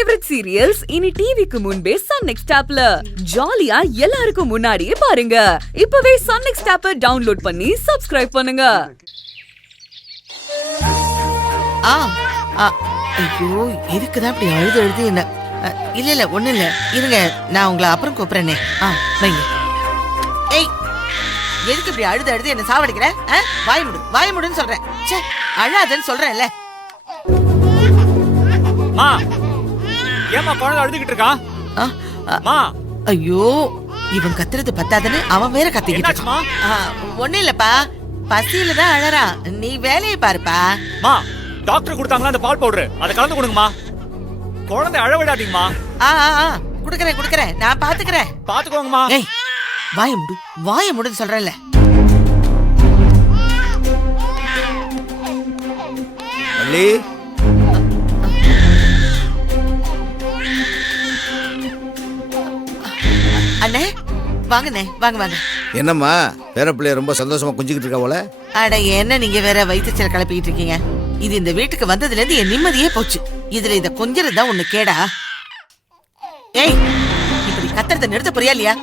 Favourite serials இனி டிவிக்கு முன்பே சன் நெக்ஸ்ட் ஆப்ல ஜாலியா எல்லாருக்கும் முன்னாடியே பாருங்க. இப்பவே சன் நெக்ஸ்ட் ஆப்பை டவுன்லோட் பண்ணி சப்ஸ்கிரைப் பண்ணுங்க. ஐயோ எதுக்குதான் இப்படி அழுது என்ன? இல்ல ஒண்ணு இல்ல, இருங்க நான் உங்களை அப்புறம் கூப்பிடுறேனே. வைங்க. ஏய், எதுக்கு இப்படி அழுது என்ன சாவடிக்கிற? வாய முடுன்னு சொல்றேன். அழாதன்னு சொல்றேன்ல. ஏமா குழந்தை அழுதுகிட்டு இருக்கா? ஐயோ, இவன் கத்துறது பத்தாதுன்னு அவன் வேற கத்திக்கிட்டு இருக்கான். ஒண்ணு இல்லப்பா, பசியில தான் அழறான். நீ வேலையை பாருப்பா. டாக்டர் கொடுத்தாங்களா அந்த பால் பவுடர், அதை கலந்து கொடுங்கம்மா. குழந்தை அழ விடாதீங்கம்மா. குடுக்கறேன், நான் பாத்துக்கிறேன். பாத்துக்கோங்கம்மா. ஏய், வாய முடுன்னு சொல்றேன்ல. அள்ளி, அண்ணே வாங்கண்ணே, வாங்க. என்னம்மா பேர பிள்ளைய ரொம்ப சந்தோஷமா குஞ்சிக்கிட்டு இருக்கா போல? அட என்ன நீங்க வேற வயிற்றுச்சல கிளப்பிக்கிட்டு இருக்கீங்க? இது இந்த வீட்டுக்கு வந்ததுல இருந்து என் நிம்மதியே போச்சு. இதுல இத கொஞ்சம் தான் ஒண்ணு கேடா. ஏய், இப்படி கத்துறத நிறுத்த போறியா இல்லையா?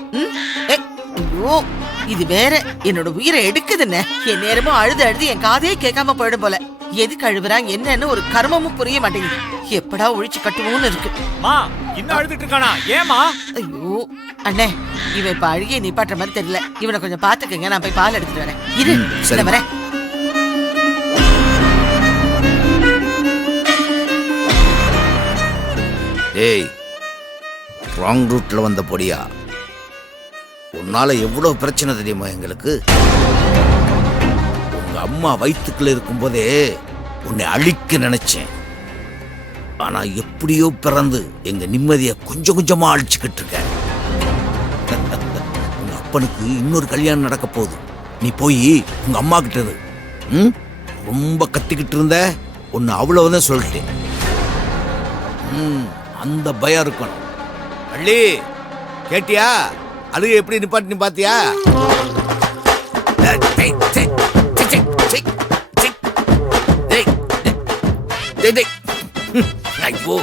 ஐயோ, இது வேற என்னோட உயிரை எடுக்குதுன்னு. என் நேரமும் அழுது என் காதையே கேட்காம போயிடும் போல. எதுக்கு அழுவுறான் என்னன்னு ஒரு கர்மமும் புரிய மாட்டேங்குது. எப்படா ஒழிச்சு கட்டுவோம்னு இருக்கு. இன்னும் அழுதுட்டு இருக்கானா? ஏமா? ஐயோ அண்ணே, இவன் இப்ப அழுகிய நிப்பாட்டுற மாதிரி தெரியல. இவனை கொஞ்சம் பாத்துக்கங்க, நான் போய் பால் எடுத்துட்டு வரேன். இரு வரேன். ஏய், ராங் ரூட்ல வந்த பொடியா, உன்னால எவ்வளவு பிரச்சனை தெரியுமா எங்களுக்கு? உங்க அம்மா வயிற்றுக்குள்ள இருக்கும் போதே உன்னை அழிக்க நினைச்சேன். ஆனா எப்படியோ பிறந்து எங்க நிம்மதியை கொஞ்சம் கொஞ்சமா அழிச்சுக்கிட்டு இருக்க. உங்க அப்பனுக்கு இன்னொரு கல்யாணம் நடக்க போகுது. நீ போய் உங்க அம்மா கிட்ட இரு. ரொம்ப கத்திக்கிட்டு இருந்த ஒன்னு அவ்வளவுதான் சொல்லிட்டேன். அந்த பயம் இருக்கணும். அள்ளி, கேட்டியா? அழுக எப்படி நிப்பாட்டி பாத்தியா? ஐயோ,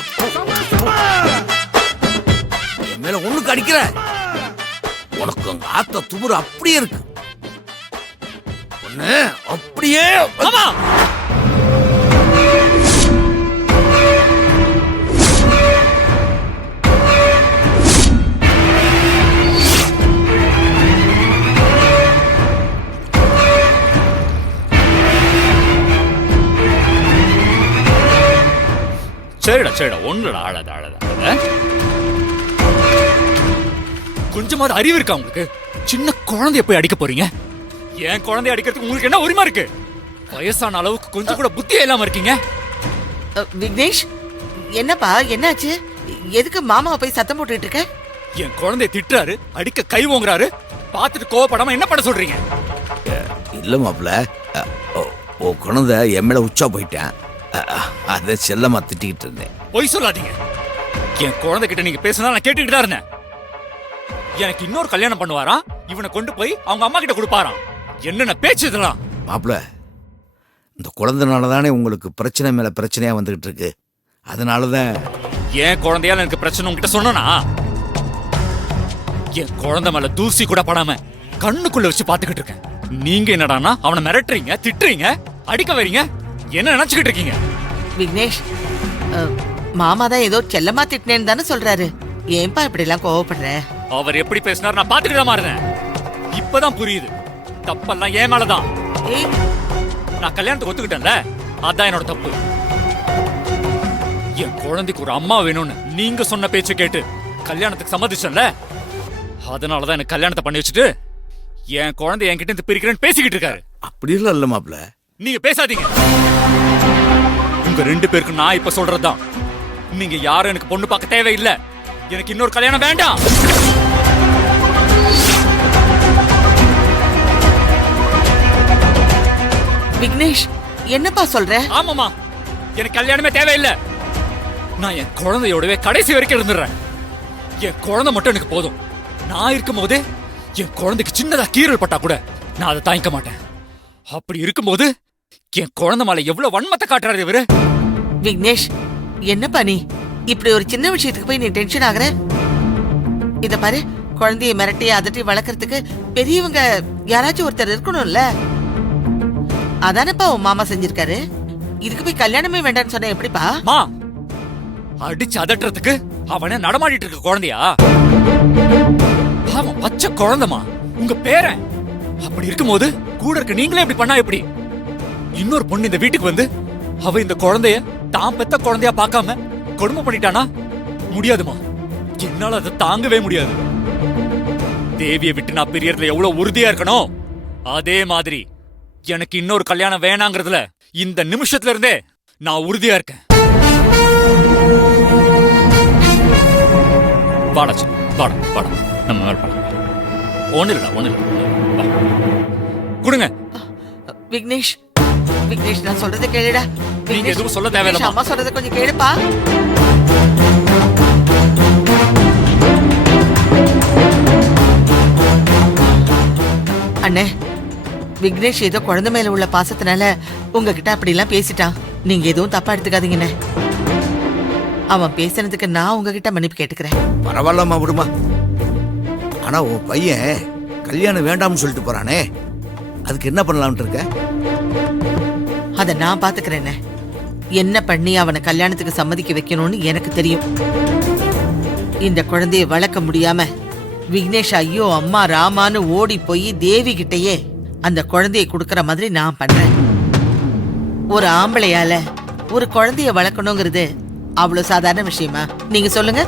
என் மேல ஒண்ணுக்கு அடிக்கிற. உனக்கு அங்க ஆத்த துமுறு அப்படியே இருக்கு. ஒண்ணு அப்படியே. சரிடா ஒண்ணுடா, அழாத. கொஞ்சமாவது அறிவு இருக்கா உங்களுக்கு? சின்ன குழந்தைய போய் அடிக்க போறீங்க? என் குழந்தைய அடிக்கிறதுக்கு உங்களுக்கு என்ன உரிமை இருக்கு? வயசான அளவுக்கு கொஞ்சம் கூட புத்தியே இல்லாம இருக்கீங்க. விக்னேஷ், என்னப்பா என்னாச்சு? எதுக்கு மாமாவை போய் சத்தம் போட்டுட்டு இருக்க? என் குழந்தைய திட்டுறாரு, அடிக்க கை ஓங்குறாரு. பார்த்துட்டு கோவப்படாம என்ன பண்ண சொல்றீங்க? இல்ல மாப்ள, ஓ குழந்தை என் மேல உச்சா போயிட்டேன். அத செல்லமா திட்டிக்கிட்டு இருந்தேன். பொய் சொல்லாதீங்க. என் குழந்தை கிட்ட நீங்க பேசினா நான் கேட்டுக்கிட்டு தான் இருந்தேன். எனக்கு இன்னொரு கல்யாணம் பண்ணுவாராம், இவனை கொண்டு போய் அவங்க அம்மா கிட்ட கொடுப்பாராம். என்னென்ன பேச்சு இதெல்லாம்? மாப்ள, இந்த குழந்தைனாலதானே உங்களுக்கு பிரச்சனை மேல பிரச்சனையா வந்துகிட்டு இருக்கு. அதனாலதான் என் குழந்தையால எனக்கு பிரச்சனை உங்ககிட்ட சொன்னா, என் குழந்தை மேல தூசி கூட படாம கண்ணுக்குள்ள வச்சு பாத்துக்கிட்டு இருக்கேன். நீங்க என்னடானா அவனை மிரட்டுறீங்க, திட்டுறீங்க, அடிக்க வரீங்க. என்ன நினைச்சுக்கிட்டு இருக்கீங்க? விக்னேஷ், மாமா தான் ஏதோ செல்லமா திட்டினேன்னு தானே சொல்றாரு. ஏன்பா இப்படி எல்லாம் கோவப்படுற? அவர் எப்படி பேசினார் நான் பாத்துட்டு தான் இருந்தேன். இப்பதான் புரியுது, தப்பெல்லாம் ஏன் மேலதான். நான் கல்யாணத்துக்கு ஒத்துக்கிட்டேன்ல, அதான் என்னோட தப்பு. என் குழந்தைக்கு ஒரு அம்மா வேணும்னு நீங்க சொன்ன பேச்சு கேட்டு கல்யாணத்துக்கு சம்மதிச்சேன்ல, அதனாலதான் எனக்கு கல்யாணத்தை பண்ணி வச்சுட்டு என் குழந்தை என்கிட்ட இருந்து பிரிக்கிறேன்னு பேசிக்கிட்டு இருக்காரு. அப்படி இல்ல மாப்ள. நீங்க பேசாதீங்க. உங்க ரெண்டு பேருக்கு நான் இப்ப சொல்றதுதான், நீங்க யாரும் எனக்கு பொண்ணு பார்க்க தேவையில்லை. எனக்கு இன்னொரு கல்யாணம் வேண்டாம். விக்னேஷ், என்னப்பா சொல்ற? ஆமாமா, எனக்கு கல்யாணமே தேவையில்லை. நான் என் குழந்தையோடவே கடைசி வரைக்கும் இருந்துடுறேன். என் குழந்தை மட்டும் எனக்கு போதும். நான் இருக்கும் போதே என் குழந்தைக்கு சின்னதா கீறல் பட்டா கூட நான் அதை தாங்கிக்க மாட்டேன். அப்படி இருக்கும்போது என் குழந்தை மேல எவ்வளவு வன்மத்தை காட்டுறாரு இவரு. விக்னேஷ், என்னப்பா நீ? இப்படி ஒரு சின்ன விஷயத்துக்கு போய் நீ டென்ஷன் ஆகுற? இத பாரு, குழந்தைய மிரட்டி அதட்டி வளர்க்கறதுக்கு பெரியவங்க யாராச்சும் ஒருத்தர் இருக்கணும்ல. அதானப்பா உன் மாமா செஞ்சிருக்காரு. இதுக்கு போய் கல்யாணமே வேண்டாம்னு சொன்ன எப்படிப்பா? மா, அடிச்சு அதட்டுறதுக்கு அவனே நடமாடிட்டு இருக்க குழந்தையா? அவன் பச்சை குழந்தைமா, உங்க பேரன். அப்படி இருக்கும்போது கூட இருக்க நீங்களே இப்படி பண்ணா எப்படி? இன்னொரு பொண்ணு இந்த வீட்டுக்கு வந்து அவ இந்த குழந்தைய தான் பெத்த குழந்தையா பார்க்காம கொடுமை பண்ணிட்டானா? முடியாதுமா, என்னால அதை தாங்கவே முடியாது. தேவியை விட்டு நான் பிரியறதுல எவ்வளவு உறுதியா இருக்கணும், அதே மாதிரி எனக்கு இன்னொரு கல்யாணம் வேணாங்கிறதுல இந்த நிமிஷத்துல இருந்தே நான் உறுதியா இருக்கேன். வாடாச்சு, வாடா வாடா, நம்ம மேல படம். ஒண்ணு இல்லடா, ஒண்ணு இல்ல, கொடுங்க. விக்னேஷ், விக்னேஷ் நான் சொல்றதை கேளுடா. நீங்க எதுவும் சொல்ல தேவையில்லை. அம்மா சொல்றதை கொஞ்சம் கேளுப்பா. அண்ணே, விக்னேஷ் ஏதோ குழந்தை மேல உள்ள பாசத்தினால உங்ககிட்ட அப்படி எல்லாம் பேசிட்டான். நீங்க எதுவும் தப்பா எடுத்துக்காதீங்கண்ணே. அவன் பேசுனதுக்கு நான் உங்ககிட்ட மன்னிப்பு கேட்டுக்கிறேன். பரவாயில்லம்மா, விடுமா. ஆனா உன் பையன் கல்யாணம் வேண்டாம்னு சொல்லிட்டு போறானே, அதுக்கு என்ன பண்ணலாம்னு இருக்க? அத நான் பாத்துக்கிறேன். என்ன பண்ணி அவனை கல்யாணத்துக்கு சம்மதிக்க வைக்கணும்னு எனக்கு தெரியும். இந்த குழந்தைய வளர்க்க முடியாம விக்னேஷ் ஐயோ அம்மா ராமான்னு ஓடி போய் தேவி கிட்டயே அந்த குழந்தைய குடுக்கற மாதிரி நான் பண்றேன். ஒரு ஆம்பளையால ஒரு குழந்தைய வளர்க்கணுங்கிறது அவ்வளவு சாதாரண விஷயமா? நீங்க சொல்லுங்க.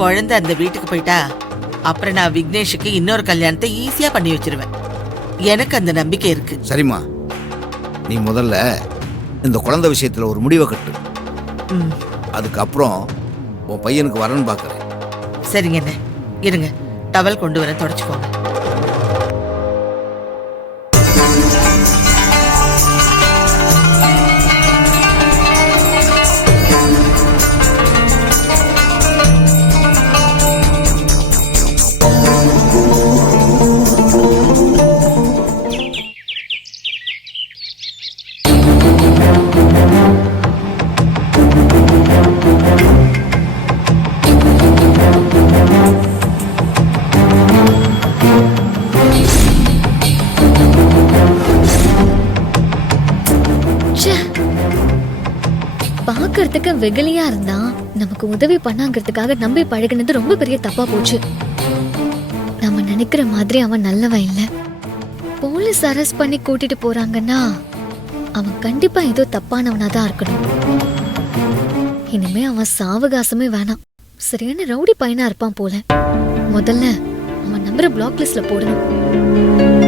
குழந்தை அந்த வீட்டுக்கு போயிட்டா அப்புறம் நான் விக்னேஷுக்கு இன்னொரு கல்யாணத்தை ஈஸியா பண்ணி வச்சிருவேன். எனக்கு அந்த நம்பிக்கை இருக்கு. சரிம்மா, நீ முதல்ல இந்த குழந்தை விஷயத்துல ஒரு முடிவை கட்டு. அதுக்கப்புறம் உன் பையனுக்கு வரன்னு பாக்குறேன். சரிங்க அண்ணே, இருங்க டவல் கொண்டு வரேன், தொடச்சுக்கோங்க. பாக்குறதுக்கு வெகுளியா இருந்தா நமக்கு உதவி பண்ணாங்கிறதுக்காக நம்பி பழகினது ரொம்ப பெரிய தப்பா போச்சு. நம்ம நினைக்கிற மாதிரி அவன் நல்லவன் இல்ல. போலீஸ் அரெஸ்ட் பண்ணி கூட்டிட்டு போறாங்கன்னா அவன் கண்டிப்பா ஏதோ தப்பானவனா தான் இருக்கணும். இனிமே அவன் சாவகாசமே வேணாம். சரியான ரவுடி பையனா இருப்பான் போல. முதல்ல அவன் நம்பரை பிளாக் லிஸ்ட்ல போடணும்.